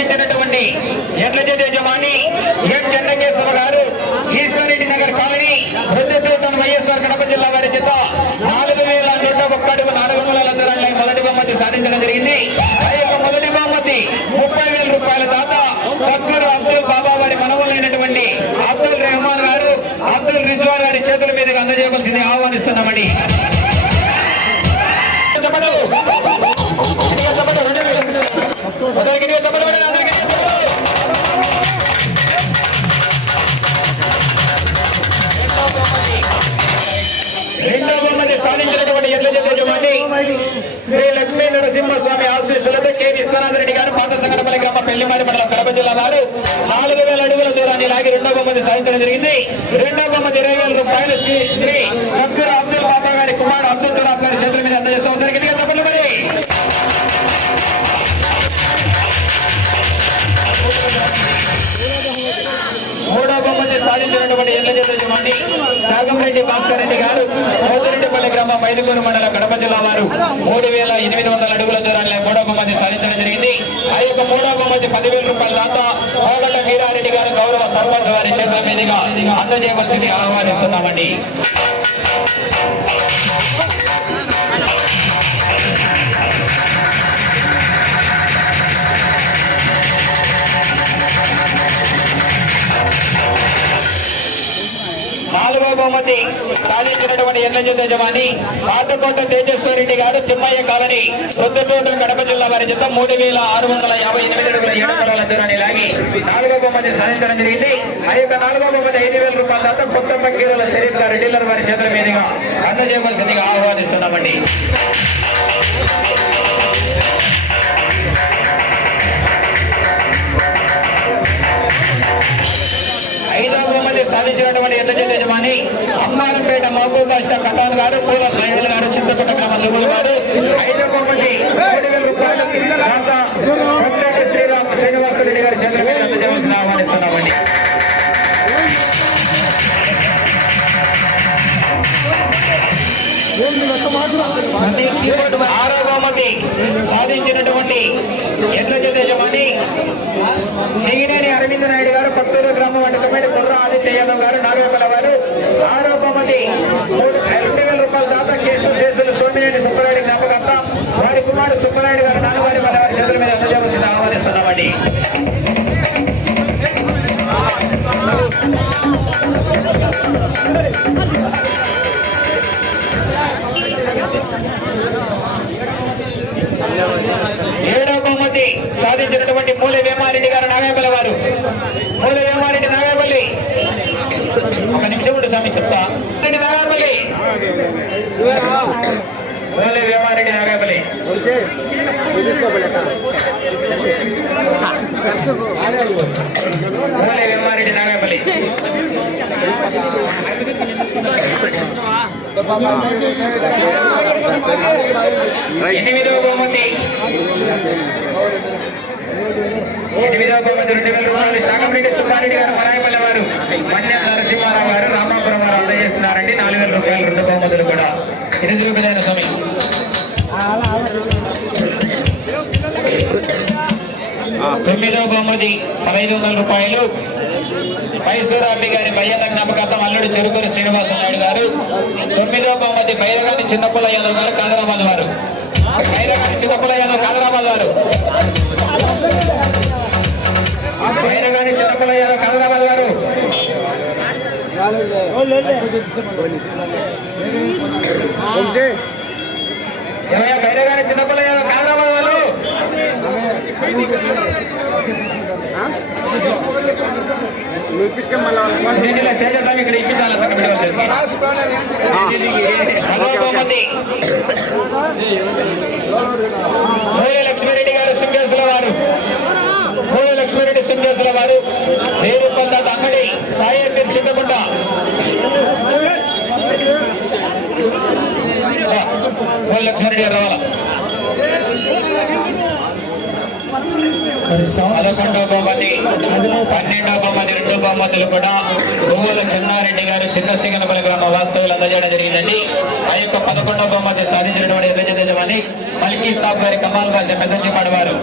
సాధించినటువంటి ఎడ్ల జత యజమాని ఎం చెన్నకేశ్వర గారు ఈశ్వరెడ్డి నగర్ కాలనీ వృద్ధపీఠం వైఎస్ఆర్ కడప జిల్లా వారి చేత నాలుగు వేల నూట ఒక్క అడుగు నాలుగు వందల అంతరాల మొదటి బహుమతి సాధించడం జరిగింది. ఆ యొక్క మొదటి బహుమతి ముప్పై వేల రూపాయల దాత సద్గురు అబ్దుల్ బాబా వారి మనవులైనటువంటి అబ్దుల్ రెహమాన్ గారు అబ్దుల్ రిజ్వాన్ గారి చేతుల మీదుగా అందజేయవలసింది ఆహ్వానిస్తున్నామని స్వామి ఆశీస్సులతో కె విశ్వనాథ్ రెడ్డి గారు పాత సంగనపల్లి గ్రామ పెళ్ళిమారి మండలం కడప జిల్లా వారు. నాలుగు వేల అడుగుల దూరాన్ని లాగి రెండో బొమ్మది సాధించడం జరిగింది. రెండో బొమ్మది ఇరవై వేల రూపాయలు శ్రీ శ్రీ సద్గురు అబ్దుల్ బాబా గారి కుమారుడు అబ్దుల్ తురాబ్ గారి చేతుల మీద అందజేస్తూ జరిగింది గట్టిగా చెప్పండి మరి. మూడో బహుమతి సాధించినటువంటి ఎడ్ల జత యజమాని చాగంరెడ్డి భాస్కర్ రెడ్డి గారు పోతిరెడ్డిపల్లి గ్రామం మైదుకూరు మండలం కడప జిల్లా వారు మూడు వేల ఎనిమిది వందల అడుగుల దూరాన్ని మూడో బహుమతి సాధించడం జరిగింది. ఆ యొక్క మూడో బహుమతి పదివేల రూపాయల దాకా కోగళ్ళ వీరారెడ్డి గారు గౌరవ సర్పంచ్ వారి చేతుల మీదుగా అందజేయవలసింది ఆహ్వానిస్తున్నామండి. బహుమతి సాధించినటువంటి ఎన్న యజమాని. పాతకోట తేజస్వరెడ్డి గారు తిమ్మయ్య కాలనీ. రొద్దుటూరు కడప జిల్లా వారి చేత మూడు వేల ఆరు వందల యాభై ఎనిమిది అడుగుల ఏడు దూరాన్ని లాగి నాలుగో బహుమతి సాధించడం జరిగింది. ఆ యొక్క నాలుగో బహుమతి ఐదు వేల రూపాయల తర్వాత కొత్త పక్కీరుల శరీఫ్ గారు డీలర్ వారి చేతుల మీదుగా అందజేయవలసిందిగా ఆహ్వానిస్తున్నామండి. గారు చింతపట్ట మూడు వేల రూపాయలు ఆహ్వానిస్తున్నామండి. ఆరో బహుమతి సాధించినటువంటి ఎడ్ల జత యజమాని అరవింద్ నాయుడు గారు పత్తూరు గ్రామం వంటకమైన బుర్ర ఆదిత్య యాదవ్ గారు నాగవేపల వారు ఆరో బహుమతి మూడు రెండు వేల రూపాయల దాతా కేసు శేషులు సోమినేని సుబ్బరాయుడు జ్ఞాపకర్త వారి సుబ్బనాయుడు గారు నాలుగు వారి వారి చేతుల మీద అందజేయవలసిన ఆహ్వానిస్తున్నామండి. ఏడో బహుమతి సాధించినటువంటి మూల వేమారెడ్డి గారు నాగేపల్లి వారు. మూల వేమారెడ్డి నాగేపల్లి. ఒక నిమిషం ఉంటే స్వామి చెప్తా రెడ్డి నాగేపల్లి మూల వేమారెడ్డి నాగేపల్లి మూల వేమారెడ్డి నాగేపల్లి ఎనిమిదవ బహుమతి ఎనిమిదవ బహుమతి రెండు వేల రూపాయలు చాగంరెడ్డి సుబ్బారెడ్డి గారు మరాయపల్లి వారు మన్య నరసింహారావు గారు రామాపురం వారు అందజేస్తున్నారండి నాలుగు వేల రూపాయలు రెండు బహుమతులు కూడా ఎనిమిది రూపాయలైన తొమ్మిదవ బహుమతి పదహైదు వందల రూపాయలు. మైసూరాంబి గారి బయ్యన్న జ్ఞాపకార్థం అల్లుడు చెరుకూరి శ్రీనివాస నాయుడు గారు. తొమ్మిదో బహుమతి బైరగాని చిన్నపుల్ల యాదవ్ గారు కాదరాబాద్ వారు. బైరగాని చిన్నపుల్ల యాదవ్ కాదరాబాద్ వారు. బైరగాని చిన్నపుల్ల యాదవ్ కాదరాబాద్ గారు ఏమయ్యా బైరగాని చిన్నపుల్ల యాదవ్ కాదరాబాద్ వారు? లక్ష్మీరెడ్డి గారు సింగేశ్వర వారు మూల లక్ష్మీరెడ్డి సింగేశ్వర వారు రేరుకొండ అంగడి సాయి మీరు చింతకుంట మూల లక్ష్మీరెడ్డి గారు రావాలా పదకొండవ బహుమతి పన్నెండవ బహుమతి రెండు బహుమతులు కూడా పువ్వుల చెన్నారెడ్డి గారు చిన్న సింగనపల్లి గ్రామ వాస్తవులు అందజేయడం జరిగిందండి. ఆ యొక్క పదకొండవ బహుమతి సాధించినటువంటి ఎదుజమాని మల్కీ సాబ్ గారి కమాల్ భాష పెద్ద చిమ్మాడు వారు.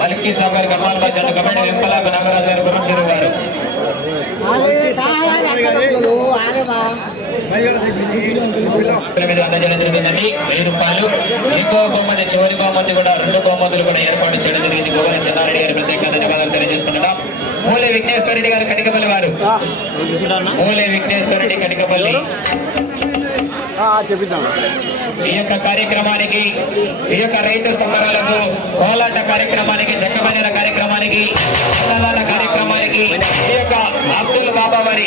మలిక్కి సాబ్ గారు గమ్మాల్ బాద్షా కమిటీ వెంపలాకు నాగరాజు గారు గురం చెరువు గారు వెయ్యి రూపాయలు. ఇంకో బహుమతి చివరి బహుమతి కూడా రెండు బహుమతులు కూడా ఏర్పాటు చేయడం జరిగింది. గోవల చెన్నారెడ్డి గారి ప్రత్యేక ధన్యవాదాలు తెలియజేసుకుంటున్నాం. మూలే విఘ్నేశ్వరరెడ్డి గారు కనికపల్లి వారు. మూలే విఘ్నేశ్వరరెడ్డి కనికపల్లి. ఈ యొక్క కార్యక్రమానికి ఈ యొక్క రైతు సంబరాలకు కోలాట కార్యక్రమానికి జక్కబజల కార్యక్రమానికి అన్నదాన కార్యక్రమానికి ఈ యొక్క అబ్దుల్ బాబా వారి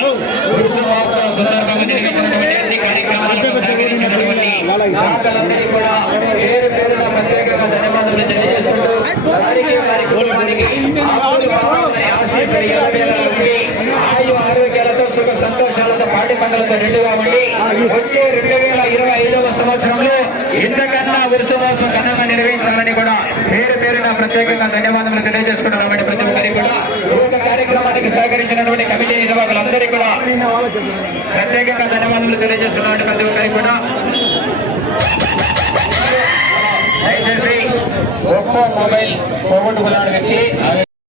దాతలందరికీ కూడా పేరు పేరున ప్రత్యేకంగా ధన్యవాదాలు తెలియజేసుకుంటూ వారికి వారి కుటుంబానికి అబ్దుల్ బాబా ఆశీస్సులు ఎల్లవేళలా ఉండి ఆయు ఆరోగ్యాలతో సుఖ సంతోషాలతో పాటి పంటలతో నిండుగా ఉండి వచ్చే రెండు వేల ఇరవై ఐదవ సంవత్సరంలో ఇంతకన్నా ఉత్సవాసం ఘనంగా నిర్వహించాలని కూడా పేరు పేరున ప్రత్యేకంగా ధన్యవాదములు తెలియజేసుకుంటున్నాం కాబట్టి ప్రతి ఒక్కరికి కూడా ఒక కార్యక్రమానికి సహకరించినటువంటి కమిటీ నిర్వాహకులందరికీ కూడా ప్రత్యేకంగా ధన్యవాదాలు తెలియజేసుకున్నాం ప్రతి ఒక్కరికి కూడా దయచేసి ఒక్కో మొబైల్ పోగొట్టుకున్నాడు వ్యక్తి